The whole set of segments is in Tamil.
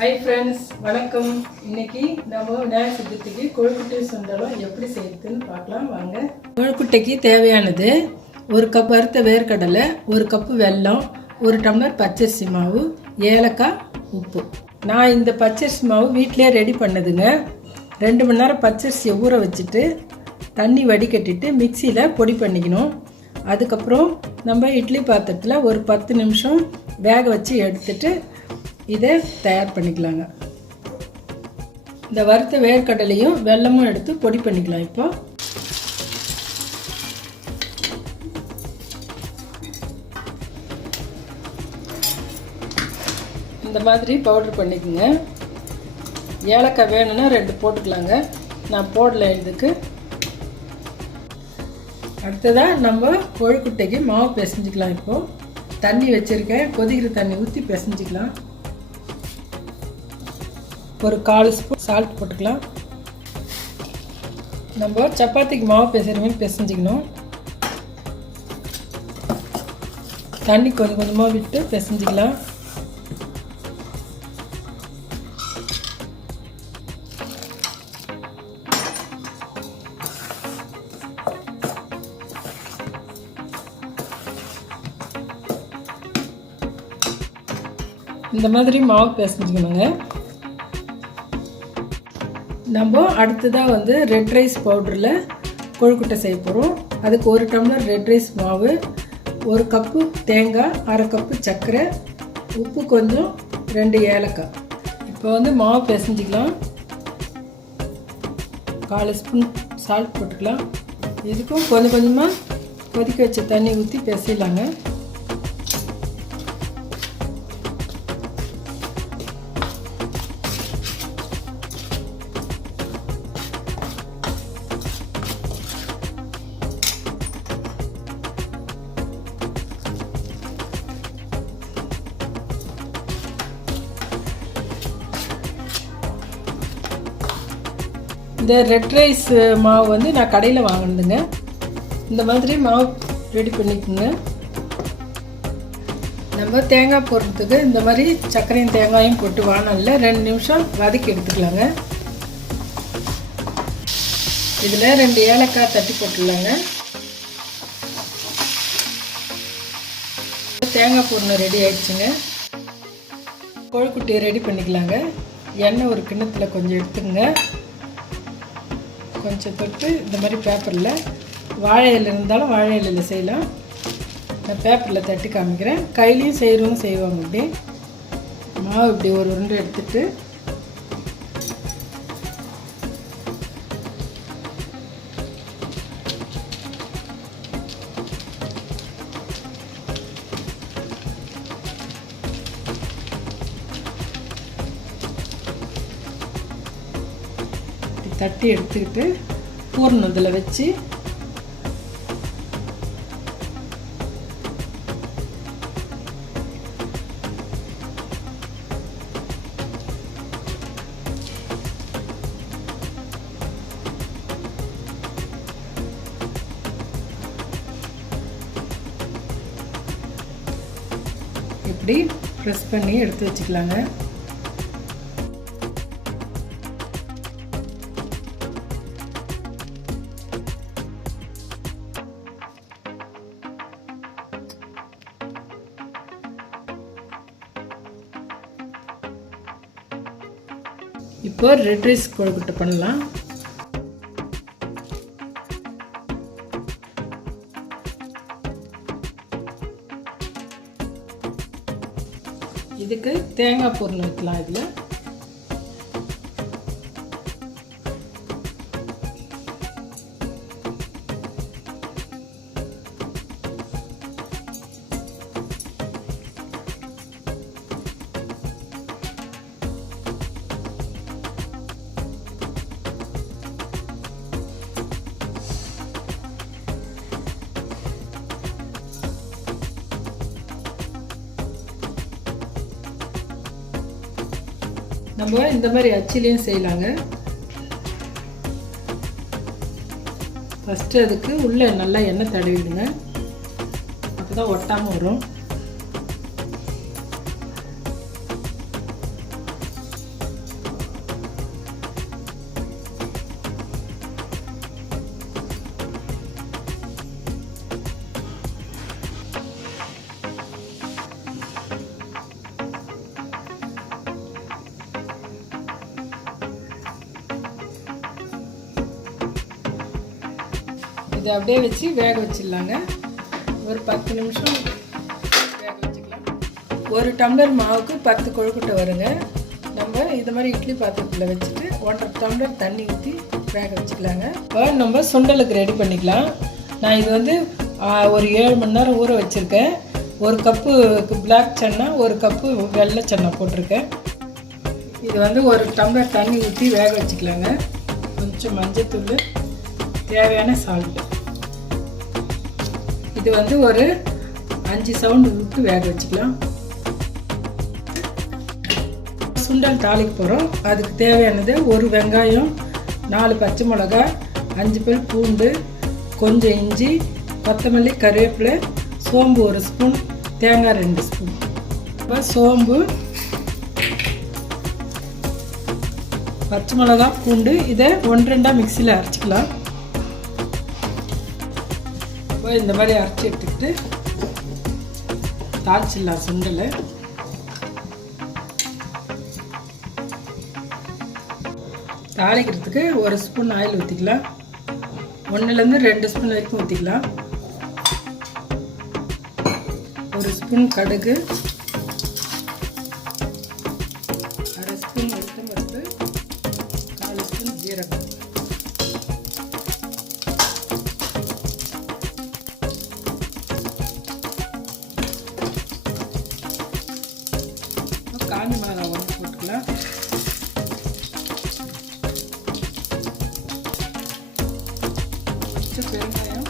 Hi friends, வணக்கம். இன்னைக்கு நம்ம விநாயகர் சதுர்த்திக்கு கொழுக்கட்டை சுண்டலும் எப்படி செய்யறதுன்னு பார்க்கலாம் வாங்க. கொழுக்கட்டைக்கு தேவையானது 1 கப் வறுத்த வேர்க்கடலை, 1 கப் வெல்லம், 1 டம்ளர் பச்சரிசி மாவு, ஏலக்காய், உப்பு. நான் இந்த பச்சரிசி மாவு வீட்டிலே ரெடி பண்ணதுங்க. 2 மணி நேரம் பச்சரிசியை ஊற வச்சுட்டு தண்ணி வடிகட்டிட்டு மிக்சியில் பொடி பண்ணிக்கணும். அதுக்கப்புறம் நம்ம இட்லி பாத்திரத்தில் ஒரு 10 நிமிஷம் வேக வச்சு எடுத்துட்டு இதை தயார் பண்ணிக்கலாங்க. இந்த வறுத்த வேர்க்கடலையும் வெல்லமும் எடுத்து பொடி பண்ணிக்கலாம். இப்போ இந்த மாதிரி பவுடர் பண்ணிக்கோங்க. ஏலக்காய் வேணும்னா 2 போட்டுக்கலாங்க. நான் போடல இதுக்கு. அடுத்ததாக நம்ம கொழுக்கட்டைக்கு மாவு பிசைஞ்சிக்கலாம். இப்போது தண்ணி வச்சுருக்கேன், கொதிக்கிற தண்ணி ஊற்றி பிசைஞ்சிக்கலாம். ஒரு 1/4 ஸ்பூன் சால்ட் போட்டுக்கலாம். நம்ம சப்பாத்திக்கு மாவு பிசைகிற மாதிரி பிசைஞ்சிக்கணும். தண்ணி கொஞ்சம் கொஞ்சமாக விட்டு பிசைஞ்சிக்கலாம். இந்த மாதிரி மாவு பிசைஞ்சிக்கணுங்க. நம்ம அடுத்ததாக ரெட் ரைஸ் பவுடரில் கொழுக்கட்டை செய்ய போகிறோம். அதுக்கு 1 டம்ளர் ரெட் ரைஸ் மாவு, 1 கப்பு தேங்காய், 1/2 கப்பு சர்க்கரை, உப்பு கொஞ்சம், 2 ஏலக்காய். இப்போ மாவு பிசைஞ்சிக்கலாம். 1/4 ஸ்பூன் சால்ட் போட்டுக்கலாம். இதுக்கும் கொஞ்சம் கொஞ்சமாக கொதிக்க வச்ச தண்ணி ஊற்றி பிசையலாங்க. இந்த ரெட் ரைஸ் மாவு நான் கடையில் வாங்கினதுங்க. இந்த மாதிரி மாவு ரெடி பண்ணிக்கோங்க. நம்ம தேங்காய் போடுறதுக்கு இந்த மாதிரி சர்க்கரையும் தேங்காயும் போட்டு வானல்ல 2 நிமிஷம் வதக்கி எடுத்துக்கலாங்க. இதில் 2 ஏலக்காய் தட்டி போட்டுடலாங்க. தேங்காய் பூர்ணம் ரெடி ஆயிடுச்சுங்க. கொழுக்கட்டையை ரெடி பண்ணிக்கலாங்க. எண்ணெய் ஒரு கிண்ணத்தில் கொஞ்சம் எடுத்துங்க. கொஞ்சம் தொட்டு இந்த மாதிரி பேப்பரில் வாழை இலை இருந்தாலும் வாழை இலையில் செய்யலாம். நான் பேப்பரில் தட்டி காமிக்கிறேன். கையிலையும் செய்கிறவங்க செய்வாங்க. இப்படி மாவு இப்படி ஒரு உருண்டை எடுத்துட்டு தட்டி எடுத்துக்கிட்டு பூரணம் இதில் வச்சு இப்படி ப்ரெஸ் பண்ணி எடுத்து வச்சுக்கலாங்க. இப்போ ரெட் ரைஸ் கொழுக்கட்டை பண்ணலாம். இதுக்கு தேங்காய் பூரணம் வைக்கலாம். இதில் நம்ம இந்த மாதிரி அச்சிலையும் செய்யலாங்க. ஃபஸ்ட்டு அதுக்கு உள்ளே நல்லா எண்ணெய் தடவிடுங்க. அப்போ தான் ஒட்டாமல் வரும். இதை அப்படியே வச்சு வேக வச்சிடலாங்க. ஒரு 10 நிமிஷம் வேக வச்சுக்கலாம். 1 டம்ளர் மாவுக்கு 10 கொழுக்கட்டை வருங்க. நம்ம இது மாதிரி இட்லி பாத்திரத்தில் வச்சுட்டு 1.5 டம்ளர் தண்ணி ஊற்றி வேக வச்சுக்கலாங்க. இப்போ நம்ம சுண்டலுக்கு ரெடி பண்ணிக்கலாம். நான் இது வந்து ஒரு 7 மணி நேரம் ஊற வச்சுருக்கேன். 1 கப்பு பிளாக் சன்னா, 1 கப்பு வெள்ளை சன்னா போட்டிருக்கேன். இது வந்து 1 டம்ளர் தண்ணி ஊற்றி வேக வச்சுக்கலாங்க. கொஞ்சம் மஞ்சத்தூள், தேவையான சால்ட்டு. இது வந்து ஒரு 5 சவுண்டு விட்டு வேக வச்சுக்கலாம். சுண்டல் தாளிக்க போகிறோம். அதுக்கு தேவையானது 1 வெங்காயம், 4 பச்சை மிளகாய், 5 பல் பூண்டு, கொஞ்சம் இஞ்சி, கொத்தமல்லி, கருவேப்பிலை, சோம்பு 1 ஸ்பூன், தேங்காய் 2 ஸ்பூன். சோம்பு, பச்சை மிளகாய், பூண்டு இதை 1-2 மிக்சியில் அரைச்சிக்கலாம். இப்போ இந்த மாதிரி அரைச்சி எடுத்துக்கிட்டு தாளிச்சிடலாம் சுண்டலை. தாளிக்கிறதுக்கு 1 ஸ்பூன் ஆயில் ஊற்றிக்கலாம். 1லேருந்து 2 ஸ்பூன் வரைக்கும் ஊற்றிக்கலாம். 1 ஸ்பூன் கடுகு, 1/2 ஸ்பூன் உளுத்தம்பருப்பு, 4 ஸ்பூன் ஜீரகம். காஞ்ச மிளகாய் 1 போட்டுக்கலாம். பெருங்காயம்,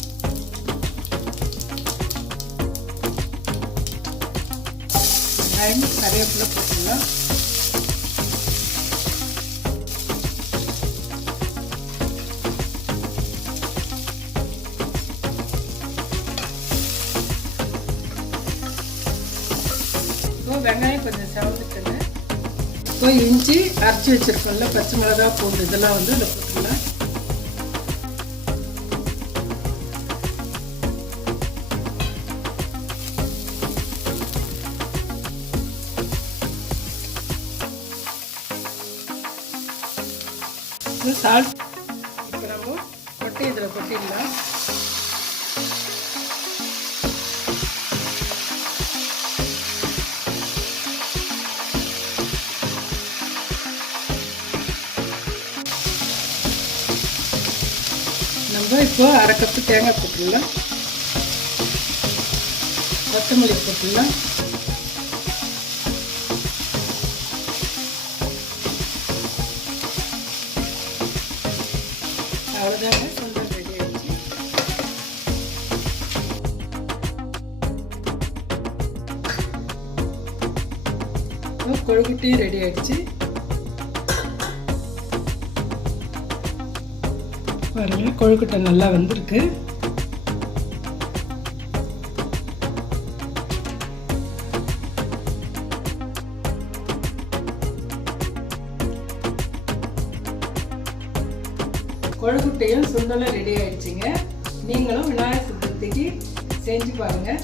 கருவேப்பிலை போட்டுக்கலாம். இப்போ வெங்காயம் கொஞ்சம் செவந்துட்டுங்க. இப்போ இஞ்சி அரைச்சி வச்சுருக்கோம்ல, பச்சை மிளகாய், பூண்டு இதெல்லாம் வந்து இதில் போட்டுக்கலாம். சால்ட் இப்போ நம்ம கொட்டை இதில் கொட்டிடலாம். நம்ம இப்போ 1/2 கப்பு தேங்காய் போட்டுடலாம். கொத்தமல்லி போட்டுடலாம். அவ்வளோதாங்க, சுண்டல் ரெடி ஆகிடுச்சு. கொழுக்கட்டையும் ரெடி ஆகிடுச்சு. பாருங்க, கொழுக்கட்டை நல்லா வந்திருக்கு. கொழுக்கட்டையும் சுண்டலும் ரெடி ஆயிடுச்சுங்க. நீங்களும் விநாயகர் சதுர்த்திக்கு செஞ்சு பாருங்கள்.